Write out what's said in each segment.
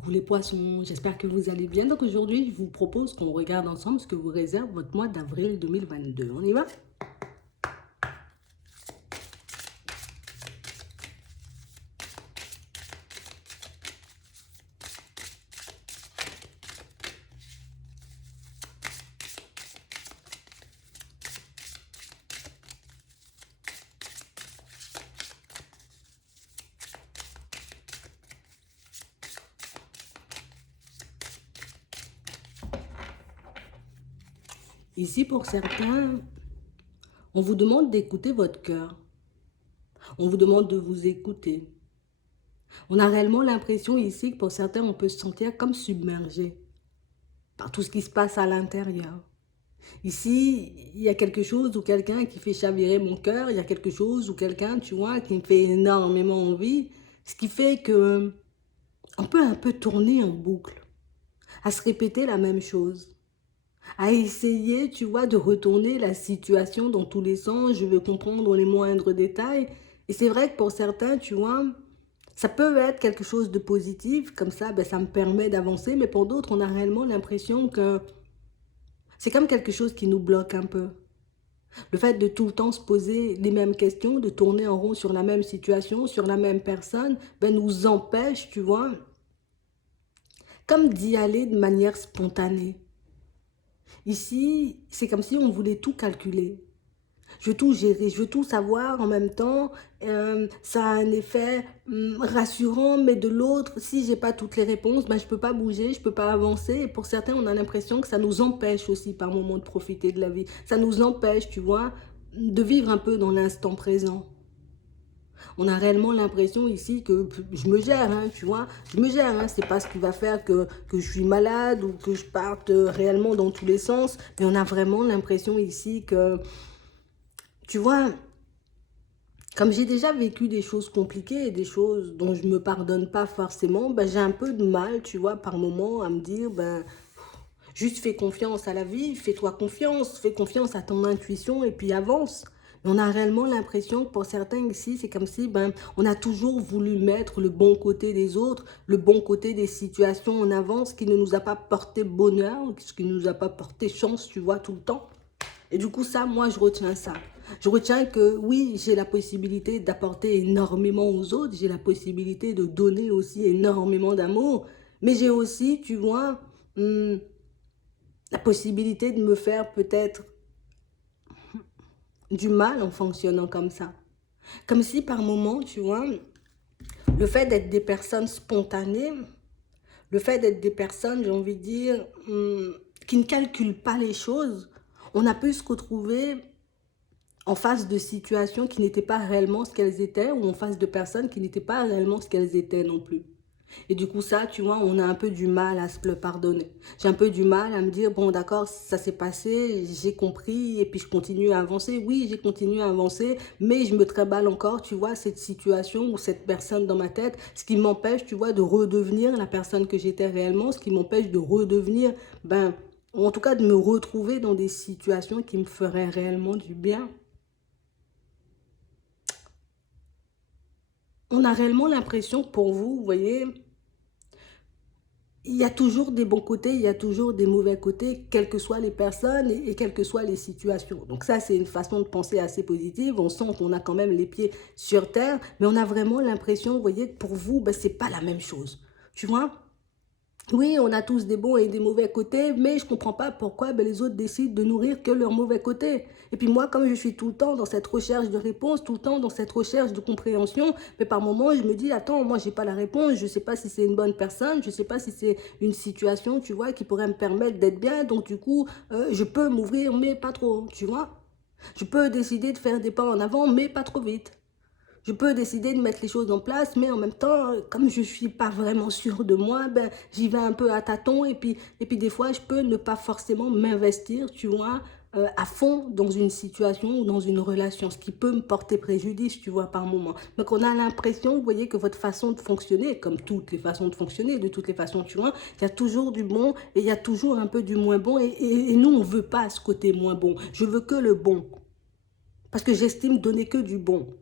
Coucou les poissons, j'espère que vous allez bien. Donc aujourd'hui, je vous propose qu'on regarde ensemble ce que vous réserve votre mois d'avril 2022. On y va? Ici, pour certains, on vous demande d'écouter votre cœur. On vous demande de vous écouter. On a réellement l'impression ici que pour certains, on peut se sentir comme submergé par tout ce qui se passe à l'intérieur. Ici, il y a quelque chose ou quelqu'un qui fait chavirer mon cœur. Il y a quelque chose ou quelqu'un, tu vois, qui me fait énormément envie. Ce qui fait que on peut un peu tourner en boucle, à se répéter la même chose, à essayer, tu vois, de retourner la situation dans tous les sens. Je veux comprendre les moindres détails. Et c'est vrai que pour certains, tu vois, ça peut être quelque chose de positif, comme ça, ben, ça me permet d'avancer. Mais pour d'autres, on a réellement l'impression que c'est comme quelque chose qui nous bloque un peu. Le fait de tout le temps se poser les mêmes questions, de tourner en rond sur la même situation, sur la même personne, ben, nous empêche, tu vois, comme d'y aller de manière spontanée. Ici, c'est comme si on voulait tout calculer. Je veux tout gérer, je veux tout savoir en même temps. Ça a un effet rassurant, mais de l'autre, si j'ai pas toutes les réponses, ben, je peux pas bouger, je peux pas avancer. Et pour certains, on a l'impression que ça nous empêche aussi par moment de profiter de la vie. Ça nous empêche, tu vois, de vivre un peu dans l'instant présent. On a réellement l'impression ici que je me gère, hein, tu vois. Je me gère, hein, c'est pas ce qui va faire que je suis malade ou que je parte réellement dans tous les sens. Mais on a vraiment l'impression ici que, tu vois, comme j'ai déjà vécu des choses compliquées et des choses dont je ne me pardonne pas forcément, ben, j'ai un peu de mal, tu vois, par moment à me dire, ben, juste fais confiance à la vie, fais confiance à ton intuition et puis avance. Mais on a réellement l'impression que pour certains ici, c'est comme si ben, on a toujours voulu mettre le bon côté des autres, le bon côté des situations en avant, ce qui ne nous a pas porté bonheur, ce qui ne nous a pas porté chance, tu vois, tout le temps. Et du coup, ça, moi, je retiens ça. Je retiens que oui, j'ai la possibilité d'apporter énormément aux autres, j'ai la possibilité de donner aussi énormément d'amour, mais j'ai aussi, tu vois, la possibilité de me faire peut-être du mal en fonctionnant comme ça. Comme si par moment, tu vois, le fait d'être des personnes spontanées, le fait d'être des personnes, j'ai envie de dire, qui ne calculent pas les choses, on a pu se retrouver en face de situations qui n'étaient pas réellement ce qu'elles étaient ou en face de personnes qui n'étaient pas réellement ce qu'elles étaient non plus. Et du coup, ça, tu vois, on a un peu du mal à se le pardonner. J'ai un peu du mal à me dire, bon, d'accord, ça s'est passé, j'ai compris, et puis je continue à avancer. Oui, j'ai continué à avancer, mais je me tréballe encore, tu vois, cette situation ou cette personne dans ma tête, ce qui m'empêche, tu vois, de redevenir la personne que j'étais réellement, ce qui m'empêche de redevenir, ben, ou en tout cas de me retrouver dans des situations qui me feraient réellement du bien. On a réellement l'impression que pour vous, vous voyez, il y a toujours des bons côtés, il y a toujours des mauvais côtés, quelles que soient les personnes et quelles que soient les situations. Donc ça, c'est une façon de penser assez positive. On sent qu'on a quand même les pieds sur terre, mais on a vraiment l'impression, vous voyez, que pour vous, ben, c'est pas la même chose. Tu vois? Oui, on a tous des bons et des mauvais côtés, mais je ne comprends pas pourquoi ben, les autres décident de nourrir que leurs mauvais côtés. Et puis moi, comme je suis tout le temps dans cette recherche de réponse, tout le temps dans cette recherche de compréhension, mais par moments, je me dis, attends, moi, j'ai pas la réponse, je ne sais pas si c'est une bonne personne, je ne sais pas si c'est une situation, tu vois, qui pourrait me permettre d'être bien. Donc du coup, je peux m'ouvrir, mais pas trop, tu vois. Je peux décider de faire des pas en avant, mais pas trop vite. Je peux décider de mettre les choses en place, mais en même temps, comme je ne suis pas vraiment sûre de moi, ben, j'y vais un peu à tâtons. Et puis des fois, je peux ne pas forcément m'investir, tu vois, à fond dans une situation ou dans une relation, ce qui peut me porter préjudice, tu vois, par moment. Donc on a l'impression, vous voyez, que votre façon de fonctionner, comme toutes les façons de fonctionner, de toutes les façons, tu vois, il y a toujours du bon et il y a toujours un peu du moins bon. Et nous, on ne veut pas ce côté moins bon. Je veux que le bon. Parce que j'estime donner que du bon.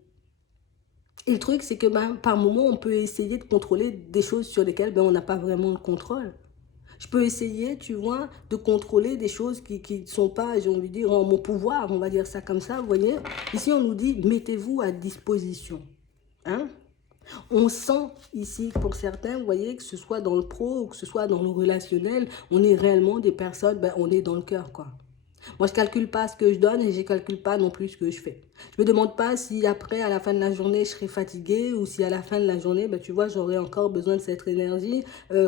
Et le truc, c'est que ben, par moment, on peut essayer de contrôler des choses sur lesquelles ben, on n'a pas vraiment le contrôle. Je peux essayer, tu vois, de contrôler des choses qui ne sont pas, j'ai envie de dire, en mon pouvoir, on va dire ça comme ça, vous voyez. Ici, on nous dit, mettez-vous à disposition. Hein? On sent ici, pour certains, vous voyez, que ce soit dans le pro ou que ce soit dans le relationnel, on est réellement des personnes, ben, on est dans le cœur, quoi. Moi, je ne calcule pas ce que je donne et je ne calcule pas non plus ce que je fais. Je ne me demande pas si après, à la fin de la journée, je serai fatiguée ou si à la fin de la journée, ben, tu vois, j'aurai encore besoin de cette énergie.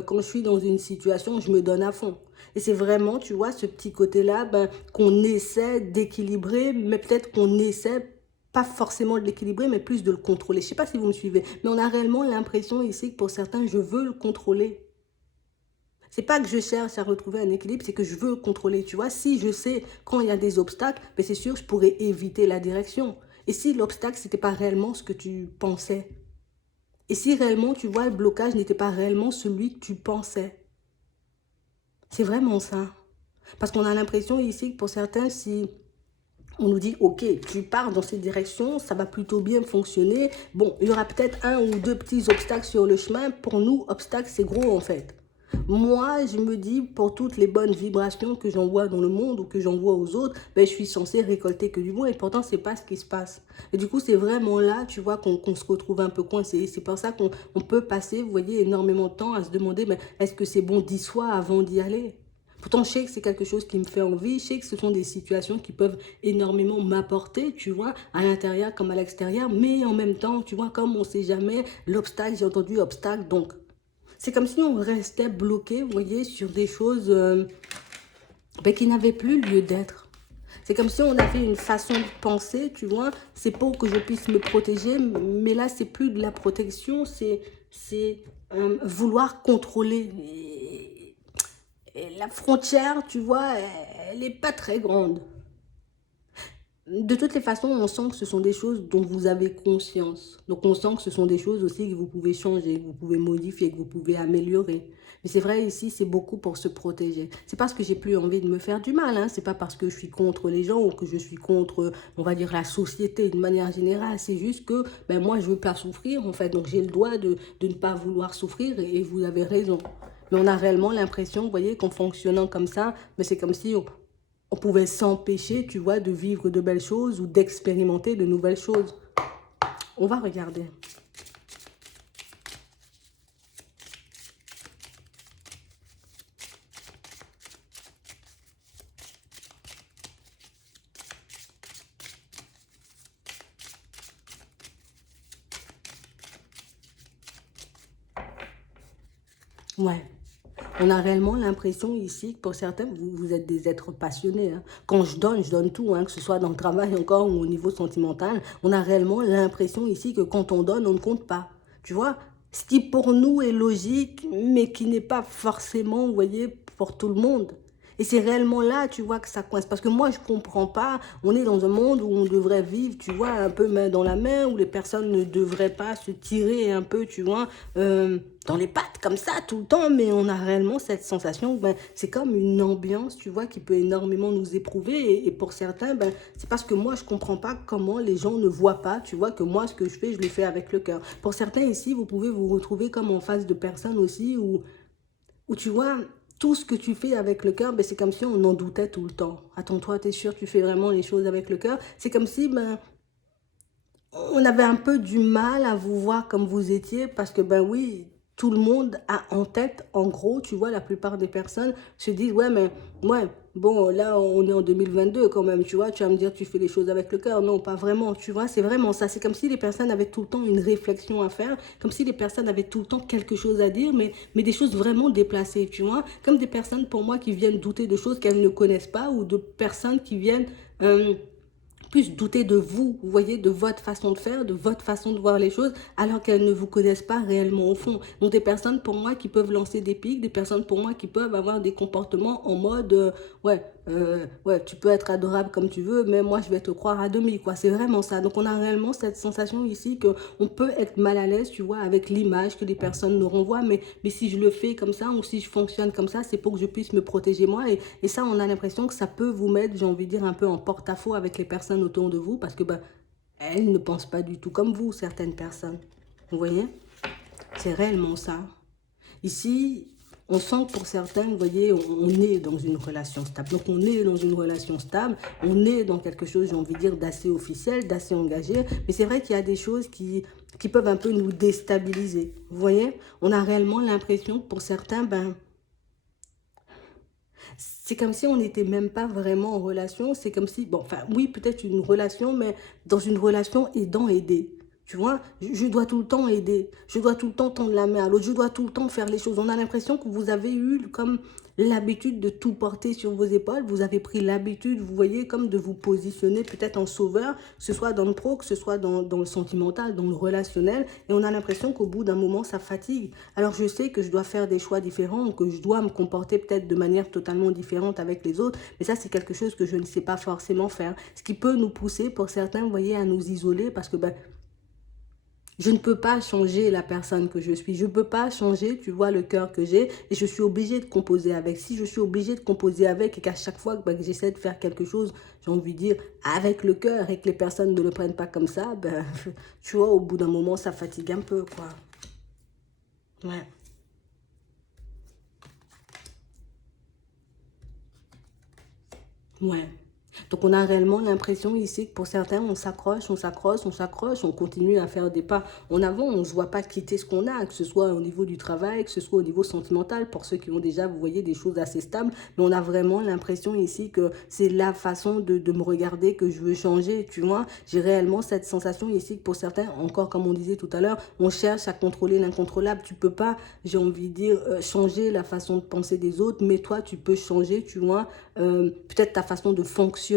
Quand je suis dans une situation, je me donne à fond. Et c'est vraiment, tu vois, ce petit côté-là ben, qu'on essaie d'équilibrer, mais peut-être qu'on essaie pas forcément de l'équilibrer, mais plus de le contrôler. Je ne sais pas si vous me suivez, mais on a réellement l'impression ici que pour certains, je veux le contrôler. C'est pas que je cherche à retrouver un équilibre, c'est que je veux contrôler. Tu vois, si je sais quand il y a des obstacles, ben c'est sûr, je pourrais éviter la direction. Et si l'obstacle, c'était pas réellement ce que tu pensais. Et si réellement, tu vois, le blocage n'était pas réellement celui que tu pensais. C'est vraiment ça. Parce qu'on a l'impression ici que pour certains, si on nous dit, ok, tu pars dans cette direction, ça va plutôt bien fonctionner. Bon, il y aura peut-être un ou deux petits obstacles sur le chemin. Pour nous, obstacle, c'est gros en fait. Moi, je me dis, pour toutes les bonnes vibrations que j'envoie dans le monde ou que j'envoie aux autres, ben, je suis censée récolter que du bon et pourtant, c'est pas ce qui se passe. Et du coup, c'est vraiment là, tu vois, qu'on se retrouve un peu coincé. C'est pour ça qu'on peut passer, vous voyez, énormément de temps à se demander, ben, est-ce que c'est bon d'y soir avant d'y aller? Pourtant, je sais que c'est quelque chose qui me fait envie. Je sais que ce sont des situations qui peuvent énormément m'apporter, tu vois, à l'intérieur comme à l'extérieur. Mais en même temps, tu vois, comme on ne sait jamais, l'obstacle, j'ai entendu obstacle. Donc, c'est comme si on restait bloqué, vous voyez, sur des choses ben, qui n'avaient plus lieu d'être. C'est comme si on avait une façon de penser, tu vois. C'est pour que je puisse me protéger. Mais là, c'est plus de la protection, c'est vouloir contrôler. Et la frontière, tu vois, elle n'est pas très grande. De toutes les façons, on sent que ce sont des choses dont vous avez conscience. Donc, on sent que ce sont des choses aussi que vous pouvez changer, que vous pouvez modifier, que vous pouvez améliorer. Mais c'est vrai, ici, c'est beaucoup pour se protéger. C'est parce que j'ai plus envie de me faire du mal. Hein. C'est pas parce que je suis contre les gens ou que je suis contre, on va dire, la société de manière générale. C'est juste que ben, moi, je veux pas souffrir, en fait. Donc, j'ai le droit de ne pas vouloir souffrir et vous avez raison. Mais on a réellement l'impression, vous voyez, qu'en fonctionnant comme ça, mais c'est comme si on pouvait s'empêcher, tu vois, de vivre de belles choses ou d'expérimenter de nouvelles choses. On va regarder. Ouais. On a réellement l'impression ici que pour certains, vous êtes des êtres passionnés. Hein. Quand je donne tout, hein, que ce soit dans le travail encore ou au niveau sentimental. On a réellement l'impression ici que quand on donne, on ne compte pas. Tu vois, ce qui pour nous est logique, mais qui n'est pas forcément, vous voyez, pour tout le monde. Et c'est réellement là, tu vois, que ça coince. Parce que moi, je ne comprends pas. On est dans un monde où on devrait vivre, tu vois, un peu main dans la main, où les personnes ne devraient pas se tirer un peu, tu vois, dans les pattes comme ça tout le temps. Mais on a réellement cette sensation que ben, c'est comme une ambiance, tu vois, qui peut énormément nous éprouver. Et pour certains, ben, c'est parce que moi, je ne comprends pas comment les gens ne voient pas, tu vois, que moi, ce que je fais, je le fais avec le cœur. Pour certains ici, vous pouvez vous retrouver comme en face de personnes aussi où tu vois, tout ce que tu fais avec le cœur, ben, c'est comme si on en doutait tout le temps. Attends, toi, t'es sûr, tu fais vraiment les choses avec le cœur. C'est comme si ben, on avait un peu du mal à vous voir comme vous étiez parce que, ben oui, tout le monde a en tête, en gros, tu vois, la plupart des personnes se disent, ouais, mais, ouais, bon, là, on est en 2022 quand même, tu vois, tu vas me dire, tu fais les choses avec le cœur. Non, pas vraiment, tu vois, c'est vraiment ça. C'est comme si les personnes avaient tout le temps une réflexion à faire, comme si les personnes avaient tout le temps quelque chose à dire, mais des choses vraiment déplacées, tu vois, comme des personnes, pour moi, qui viennent douter de choses qu'elles ne connaissent pas ou de personnes qui viennent... plus douter de vous, vous voyez, de votre façon de faire, de votre façon de voir les choses, alors qu'elles ne vous connaissent pas réellement au fond. Donc des personnes pour moi qui peuvent lancer des pics, des personnes pour moi qui peuvent avoir des comportements en mode, ouais, tu peux être adorable comme tu veux, mais moi je vais te croire à demi, quoi. C'est vraiment ça. Donc on a réellement cette sensation ici que on peut être mal à l'aise, tu vois, avec l'image que les personnes nous renvoient, mais si je le fais comme ça ou si je fonctionne comme ça, c'est pour que je puisse me protéger moi. Et ça, on a l'impression que ça peut vous mettre, j'ai envie de dire, un peu en porte-à-faux avec les personnes autour de vous parce que ben, elles ne pensent pas du tout comme vous, certaines personnes. Vous voyez? C'est réellement ça. Ici, on sent que pour certains, vous voyez, on est dans une relation stable. Donc, on est dans une relation stable, on est dans quelque chose, j'ai envie de dire, d'assez officiel, d'assez engagé. Mais c'est vrai qu'il y a des choses qui peuvent un peu nous déstabiliser. Vous voyez? On a réellement l'impression que pour certains, ben, c'est comme si on n'était même pas vraiment en relation. C'est comme si, bon, enfin, oui, peut-être une relation, mais dans une relation aidant-aider. Tu vois, je dois tout le temps aider. Je dois tout le temps tendre la main à l'autre. Je dois tout le temps faire les choses. On a l'impression que vous avez eu comme l'habitude de tout porter sur vos épaules. Vous avez pris l'habitude, vous voyez, comme de vous positionner peut-être en sauveur, que ce soit dans le pro, que ce soit dans le sentimental, dans le relationnel. Et on a l'impression qu'au bout d'un moment, ça fatigue. Alors je sais que je dois faire des choix différents, que je dois me comporter peut-être de manière totalement différente avec les autres. Mais ça, c'est quelque chose que je ne sais pas forcément faire. Ce qui peut nous pousser, pour certains, vous voyez, à nous isoler parce que ben, je ne peux pas changer la personne que je suis. Je ne peux pas changer, tu vois, le cœur que j'ai. Et je suis obligée de composer avec. Si je suis obligée de composer avec et qu'à chaque fois que, que j'essaie de faire quelque chose, j'ai envie de dire, avec le cœur et que les personnes ne le prennent pas comme ça, ben, tu vois, au bout d'un moment, ça fatigue un peu, quoi. Ouais. Ouais. Donc on a réellement l'impression ici que pour certains, on s'accroche, on s'accroche, on s'accroche, on continue à faire des pas en avant, on ne se voit pas quitter ce qu'on a, que ce soit au niveau du travail, que ce soit au niveau sentimental, pour ceux qui ont déjà, vous voyez, des choses assez stables, mais on a vraiment l'impression ici que c'est la façon de me regarder que je veux changer, tu vois. J'ai réellement cette sensation ici que pour certains, encore comme on disait tout à l'heure, on cherche à contrôler l'incontrôlable. Tu peux pas, j'ai envie de dire, changer la façon de penser des autres, mais toi, tu peux changer, tu vois, peut-être ta façon de fonctionner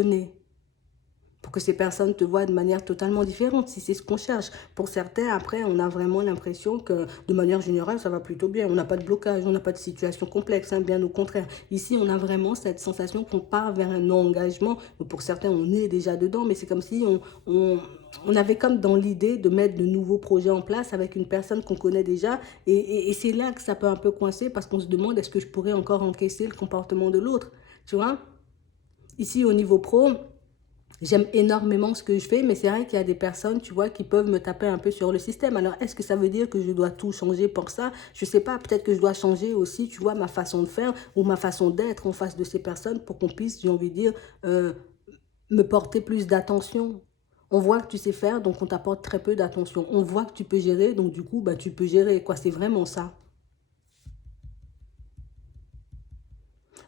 pour que ces personnes te voient de manière totalement différente, si c'est ce qu'on cherche. Pour certains, après, on a vraiment l'impression que, de manière générale, ça va plutôt bien. On n'a pas de blocage, on n'a pas de situation complexe, hein, bien au contraire. Ici, on a vraiment cette sensation qu'on part vers un engagement. Pour certains, on est déjà dedans, mais c'est comme si on avait comme dans l'idée de mettre de nouveaux projets en place avec une personne qu'on connaît déjà. Et c'est là que ça peut un peu coincer parce qu'on se demande est-ce que je pourrais encore encaisser le comportement de l'autre. Tu vois? Ici, au niveau pro, j'aime énormément ce que je fais, mais c'est vrai qu'il y a des personnes, tu vois, qui peuvent me taper un peu sur le système. Alors, est-ce que ça veut dire que je dois tout changer pour ça? Je sais pas, peut-être que je dois changer aussi, tu vois, ma façon de faire ou ma façon d'être en face de ces personnes pour qu'on puisse, j'ai envie de dire, euh, me porter plus d'attention. On voit que tu sais faire, donc on t'apporte très peu d'attention. On voit que tu peux gérer, donc du coup, bah, tu peux gérer, quoi. C'est vraiment ça.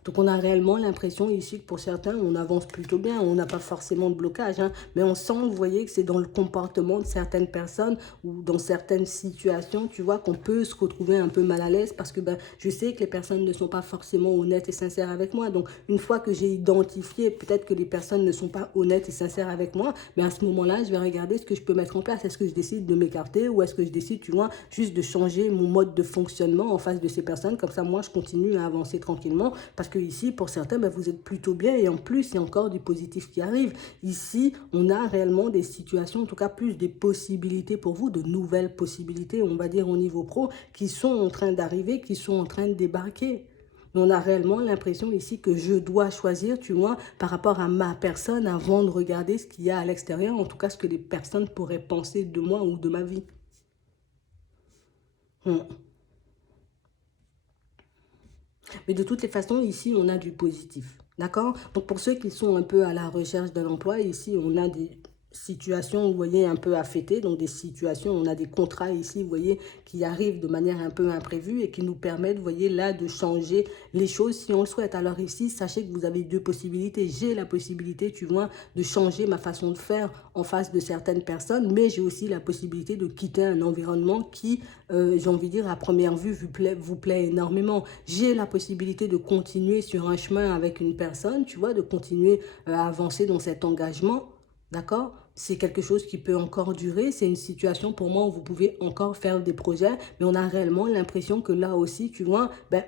Donc on a réellement l'impression ici que pour certains, on avance plutôt bien, on n'a pas forcément de blocage, hein, mais on sent, vous voyez, que c'est dans le comportement de certaines personnes ou dans certaines situations, tu vois, qu'on peut se retrouver un peu mal à l'aise parce que ben, je sais que les personnes ne sont pas forcément honnêtes et sincères avec moi. Donc une fois que j'ai identifié, peut-être que les personnes ne sont pas honnêtes et sincères avec moi, mais à ce moment-là, je vais regarder ce que je peux mettre en place. Est-ce que je décide de m'écarter ou est-ce que je décide, tu vois, juste de changer mon mode de fonctionnement en face de ces personnes. Comme ça, moi, je continue à avancer tranquillement parce que ici, pour certains, ben, vous êtes plutôt bien et en plus, il y a encore du positif qui arrive. Ici, on a réellement des situations, en tout cas plus des possibilités pour vous, de nouvelles possibilités, on va dire au niveau pro, qui sont en train d'arriver, qui sont en train de débarquer. Mais on a réellement l'impression ici que je dois choisir, tu vois, par rapport à ma personne avant de regarder ce qu'il y a à l'extérieur, en tout cas ce que les personnes pourraient penser de moi ou de ma vie. Hmm. Mais de toutes les façons, ici, on a du positif. D'accord? Donc, pour ceux qui sont un peu à la recherche de l'emploi, ici, on a des situations, vous voyez, un peu affectées. Donc, des situations, on a des contrats ici, vous voyez, qui arrivent de manière un peu imprévue et qui nous permettent, vous voyez, là, de changer les choses si on le souhaite. Alors ici, sachez que vous avez deux possibilités. J'ai la possibilité, tu vois, de changer ma façon de faire en face de certaines personnes, mais j'ai aussi la possibilité de quitter un environnement qui, j'ai envie de dire, à première vue, vous plaît énormément. J'ai la possibilité de continuer sur un chemin avec une personne, tu vois, de continuer à avancer dans cet engagement, d'accord? C'est quelque chose qui peut encore durer, c'est une situation pour moi où vous pouvez encore faire des projets, mais on a réellement l'impression que là aussi, tu vois, ben,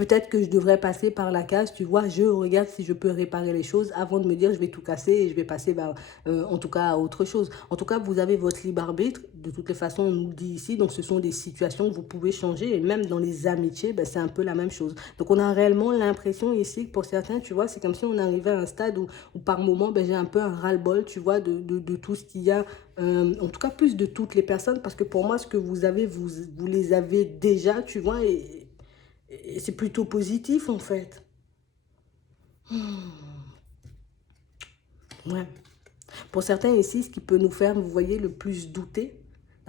peut-être que je devrais passer par la case, tu vois, je regarde si je peux réparer les choses avant de me dire je vais tout casser et je vais passer, en tout cas, à autre chose. En tout cas, vous avez votre libre arbitre. De toutes les façons, on nous le dit ici, donc ce sont des situations que vous pouvez changer. Et même dans les amitiés, ben, c'est un peu la même chose. Donc, on a réellement l'impression ici que pour certains, tu vois, c'est comme si on arrivait à un stade où par moment, ben, j'ai un peu un ras-le-bol, tu vois, de tout ce qu'il y a. En tout cas, plus de toutes les personnes, parce que pour moi, ce que vous avez, vous les avez déjà, tu vois, et c'est plutôt positif, en fait. Ouais. Pour certains ici, ce qui peut nous faire, vous voyez, le plus douter,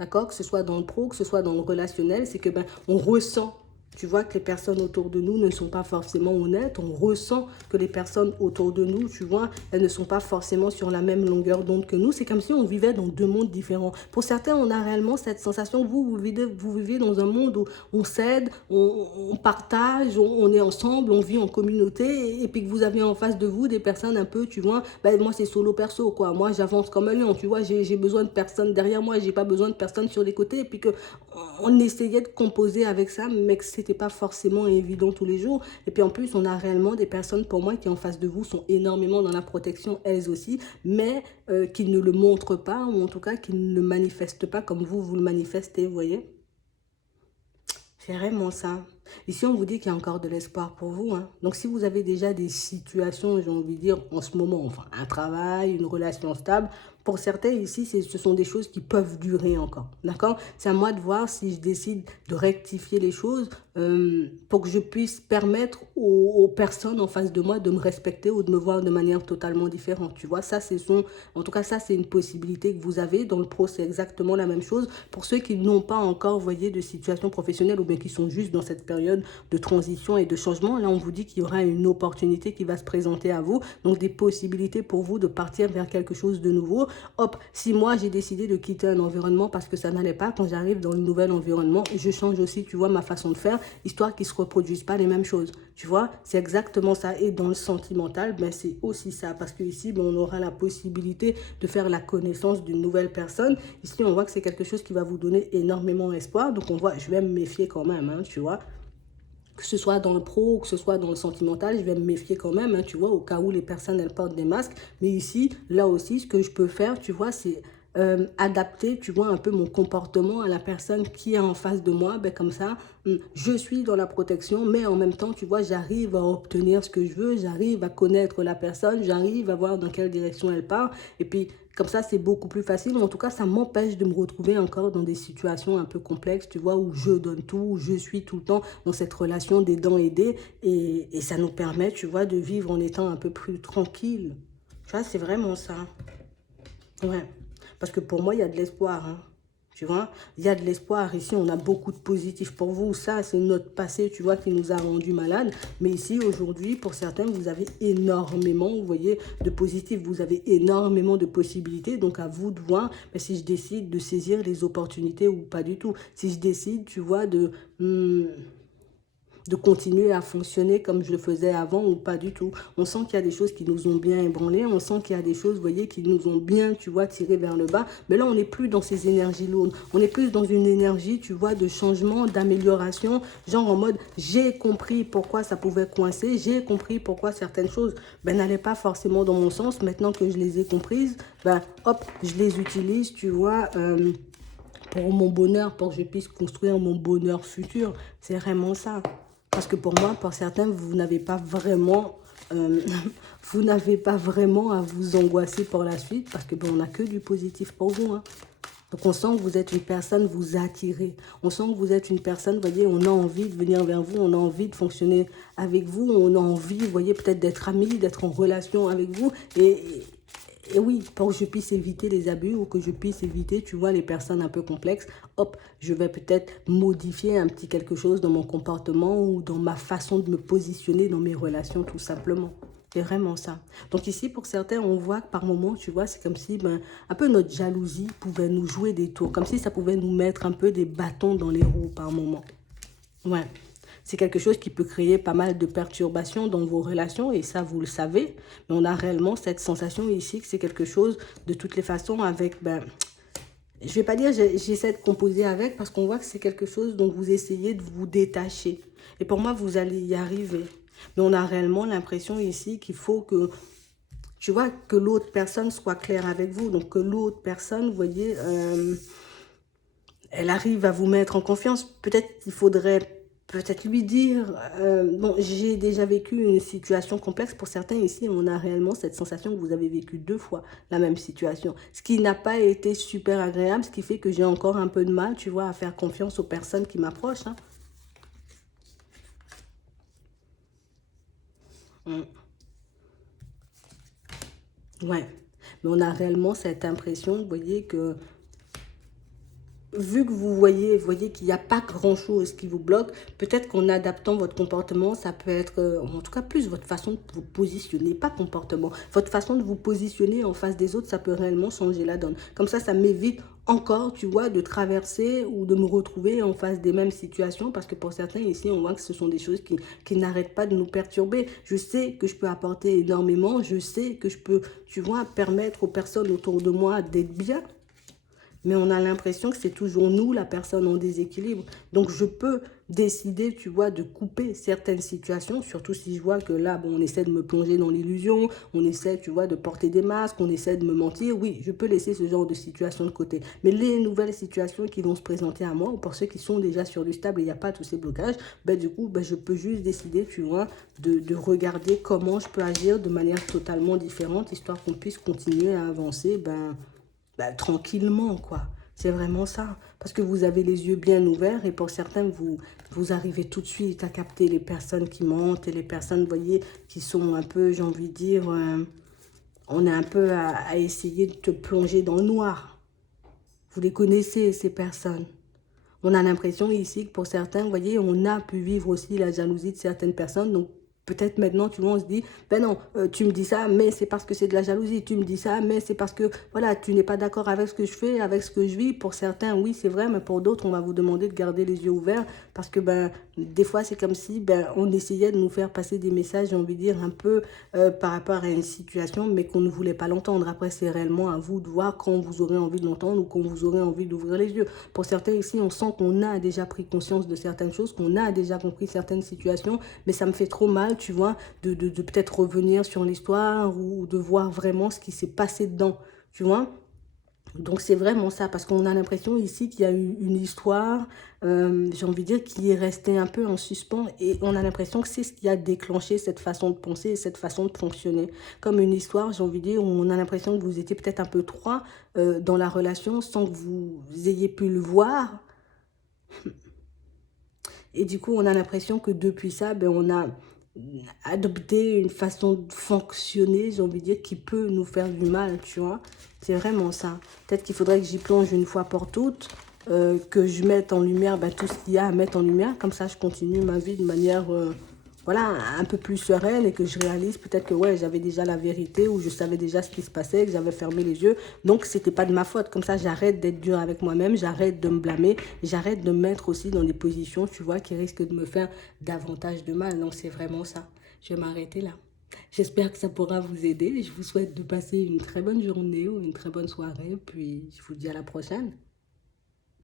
d'accord, que ce soit dans le pro, que ce soit dans le relationnel, c'est que ben, on ressent, tu vois, que les personnes autour de nous ne sont pas forcément honnêtes. On ressent que les personnes autour de nous, tu vois, elles ne sont pas forcément sur la même longueur d'onde que nous. C'est comme si on vivait dans deux mondes différents. Pour certains, on a réellement cette sensation, vous vivez dans un monde où on s'aide, on partage, on est ensemble, on vit en communauté, et puis que vous avez en face de vous des personnes un peu, tu vois, ben, moi c'est solo perso, quoi. Moi j'avance comme un lion, tu vois, j'ai besoin de personne derrière moi, j'ai pas besoin de personne sur les côtés, et puis que on essayait de composer avec ça, mais que c'était pas forcément évident tous les jours. Et puis en plus, on a réellement des personnes, pour moi, qui en face de vous sont énormément dans la protection, elles aussi, mais qui ne le montrent pas, ou en tout cas qui ne le manifestent pas comme vous le manifestez, vous voyez. C'est vraiment ça. Ici, on vous dit qu'il y a encore de l'espoir pour vous, hein. Donc, si vous avez déjà des situations, j'ai envie de dire, en ce moment, enfin, un travail, une relation stable, pour certains ici, ce sont des choses qui peuvent durer encore. D'accord? C'est à moi de voir si je décide de rectifier les choses pour que je puisse permettre aux personnes en face de moi de me respecter ou de me voir de manière totalement différente. Tu vois, ça, en tout cas, ça, c'est une possibilité que vous avez. Dans le pro, c'est exactement la même chose. Pour ceux qui n'ont pas encore, voyez, de situation professionnelle ou bien qui sont juste dans cette période de transition et de changement, là, on vous dit qu'il y aura une opportunité qui va se présenter à vous. Donc, des possibilités pour vous de partir vers quelque chose de nouveau. Hop, si moi, j'ai décidé de quitter un environnement parce que ça n'allait pas, quand j'arrive dans le nouvel environnement, je change aussi, tu vois, ma façon de faire, histoire qu'ils ne se reproduisent pas les mêmes choses. Tu vois, c'est exactement ça. Et dans le sentimental, ben, c'est aussi ça. Parce qu'ici, ben, on aura la possibilité de faire la connaissance d'une nouvelle personne. Ici, on voit que c'est quelque chose qui va vous donner énormément d'espoir. Donc, on voit, je vais me méfier quand même, hein, tu vois. Que ce soit dans le pro ou que ce soit dans le sentimental, je vais me méfier quand même, hein, tu vois, au cas où les personnes, elles portent des masques. Mais ici, là aussi, ce que je peux faire, tu vois, c'est adapter, tu vois, un peu mon comportement à la personne qui est en face de moi. Ben, comme ça, je suis dans la protection, mais en même temps, tu vois, j'arrive à obtenir ce que je veux, j'arrive à connaître la personne, j'arrive à voir dans quelle direction elle part. Et puis, comme ça, c'est beaucoup plus facile. En tout cas, ça m'empêche de me retrouver encore dans des situations un peu complexes, tu vois, où je donne tout, où je suis tout le temps dans cette relation d'aidant-aidé. Et ça nous permet, tu vois, de vivre en étant un peu plus tranquille. Tu vois, c'est vraiment ça. Ouais. Parce que pour moi, il y a de l'espoir, hein. Tu vois, il y a de l'espoir. Ici, on a beaucoup de positifs pour vous. Ça, c'est notre passé, tu vois, qui nous a rendus malades. Mais ici, aujourd'hui, pour certains, vous avez énormément, vous voyez, de positifs. Vous avez énormément de possibilités. Donc, à vous de voir si je décide de saisir les opportunités ou pas du tout. Si je décide, tu vois, de continuer à fonctionner comme je le faisais avant ou pas du tout. On sent qu'il y a des choses qui nous ont bien ébranlés, on sent qu'il y a des choses, vous voyez, qui nous ont bien, tu vois, tiré vers le bas. Mais là, on n'est plus dans ces énergies lourdes. On est plus dans une énergie, tu vois, de changement, d'amélioration, genre en mode, j'ai compris pourquoi ça pouvait coincer, j'ai compris pourquoi certaines choses n'allaient pas forcément dans mon sens. Maintenant que je les ai comprises, hop, je les utilise, tu vois, pour mon bonheur, pour que je puisse construire mon bonheur futur. C'est vraiment ça. Parce que pour moi, pour certains, vous n'avez pas vraiment, vous n'avez pas vraiment à vous angoisser pour la suite, parce que on n'a que du positif pour vous, hein. Donc on sent que vous êtes une personne, vous attirez. On sent que vous êtes une personne, vous voyez, on a envie de venir vers vous, on a envie de fonctionner avec vous, on a envie, vous voyez, peut-être d'être amis, d'être en relation avec vous. Et oui, pour que je puisse éviter les abus ou que je puisse éviter, tu vois, les personnes un peu complexes, hop, je vais peut-être modifier un petit quelque chose dans mon comportement ou dans ma façon de me positionner dans mes relations, tout simplement. C'est vraiment ça. Donc ici, pour certains, on voit que par moments, tu vois, c'est comme si un peu notre jalousie pouvait nous jouer des tours, comme si ça pouvait nous mettre un peu des bâtons dans les roues par moments. Ouais. C'est quelque chose qui peut créer pas mal de perturbations dans vos relations et ça, vous le savez. Mais on a réellement cette sensation ici que c'est quelque chose, de toutes les façons, avec Je vais pas dire j'essaie de composer avec parce qu'on voit que c'est quelque chose dont vous essayez de vous détacher. Et pour moi, vous allez y arriver. Mais on a réellement l'impression ici qu'il faut que, tu vois, que l'autre personne soit claire avec vous. Donc que l'autre personne, vous voyez, elle arrive à vous mettre en confiance. Peut-être qu'il faudrait peut-être lui dire, bon, j'ai déjà vécu une situation complexe. Pour certains ici, on a réellement cette sensation que vous avez vécu 2 fois la même situation. Ce qui n'a pas été super agréable, ce qui fait que j'ai encore un peu de mal, tu vois, à faire confiance aux personnes qui m'approchent. Hein. Mm. Ouais. Mais on a réellement cette impression, vous voyez, que vu que vous voyez qu'il n'y a pas grand-chose qui vous bloque, peut-être qu'en adaptant votre comportement, ça peut être, en tout cas plus votre façon de vous positionner, pas comportement, votre façon de vous positionner en face des autres, ça peut réellement changer la donne. Comme ça m'évite encore, tu vois, de traverser ou de me retrouver en face des mêmes situations, parce que pour certains ici, on voit que ce sont des choses qui n'arrêtent pas de nous perturber. Je sais que je peux apporter énormément, je sais que je peux, tu vois, permettre aux personnes autour de moi d'être bien, mais on a l'impression que c'est toujours nous, la personne en déséquilibre. Donc, je peux décider, tu vois, de couper certaines situations, surtout si je vois que là, bon, on essaie de me plonger dans l'illusion, on essaie, tu vois, de porter des masques, on essaie de me mentir. Oui, je peux laisser ce genre de situation de côté. Mais les nouvelles situations qui vont se présenter à moi, ou pour ceux qui sont déjà sur du stable et il n'y a pas tous ces blocages, ben, du coup, ben, je peux juste décider, tu vois, de regarder comment je peux agir de manière totalement différente, histoire qu'on puisse continuer à avancer, tranquillement, quoi. C'est vraiment ça. Parce que vous avez les yeux bien ouverts et pour certains, vous arrivez tout de suite à capter les personnes qui mentent et les personnes, vous voyez, qui sont un peu, j'ai envie de dire, on est un peu à essayer de te plonger dans le noir. Vous les connaissez, ces personnes. On a l'impression ici que pour certains, vous voyez, on a pu vivre aussi la jalousie de certaines personnes. Donc, peut-être maintenant, tu vois, on se dit, ben non, tu me dis ça, mais c'est parce que c'est de la jalousie. Tu me dis ça, mais c'est parce que, voilà, tu n'es pas d'accord avec ce que je fais, avec ce que je vis. Pour certains, oui, c'est vrai, mais pour d'autres, on va vous demander de garder les yeux ouverts parce que, ben, des fois, c'est comme si, ben, on essayait de nous faire passer des messages, j'ai envie de dire, un peu par rapport à une situation, mais qu'on ne voulait pas l'entendre. Après, c'est réellement à vous de voir quand vous aurez envie de l'entendre ou quand vous aurez envie d'ouvrir les yeux. Pour certains ici, on sent qu'on a déjà pris conscience de certaines choses, qu'on a déjà compris certaines situations, mais ça me fait trop mal, tu vois, de peut-être revenir sur l'histoire ou de voir vraiment ce qui s'est passé dedans, tu vois. Donc c'est vraiment ça, parce qu'on a l'impression ici qu'il y a eu une histoire, j'ai envie de dire, qui est restée un peu en suspens et on a l'impression que c'est ce qui a déclenché cette façon de penser et cette façon de fonctionner. Comme une histoire, j'ai envie de dire, où on a l'impression que vous étiez peut-être un peu trois dans la relation sans que vous ayez pu le voir. Et du coup, on a l'impression que depuis ça, ben, on a adopté une façon de fonctionner, j'ai envie de dire, qui peut nous faire du mal, tu vois. C'est vraiment ça. Peut-être qu'il faudrait que j'y plonge une fois pour toutes, que je mette en lumière ben, tout ce qu'il y a à mettre en lumière. Comme ça, je continue ma vie de manière voilà, un peu plus sereine et que je réalise peut-être que ouais, j'avais déjà la vérité ou je savais déjà ce qui se passait, que j'avais fermé les yeux. Donc, c'était pas de ma faute. Comme ça, j'arrête d'être dure avec moi-même, j'arrête de me blâmer, j'arrête de me mettre aussi dans des positions, tu vois, qui risquent de me faire davantage de mal. Donc, c'est vraiment ça. Je vais m'arrêter là. J'espère que ça pourra vous aider. Je vous souhaite de passer une très bonne journée ou une très bonne soirée. Puis, je vous dis à la prochaine.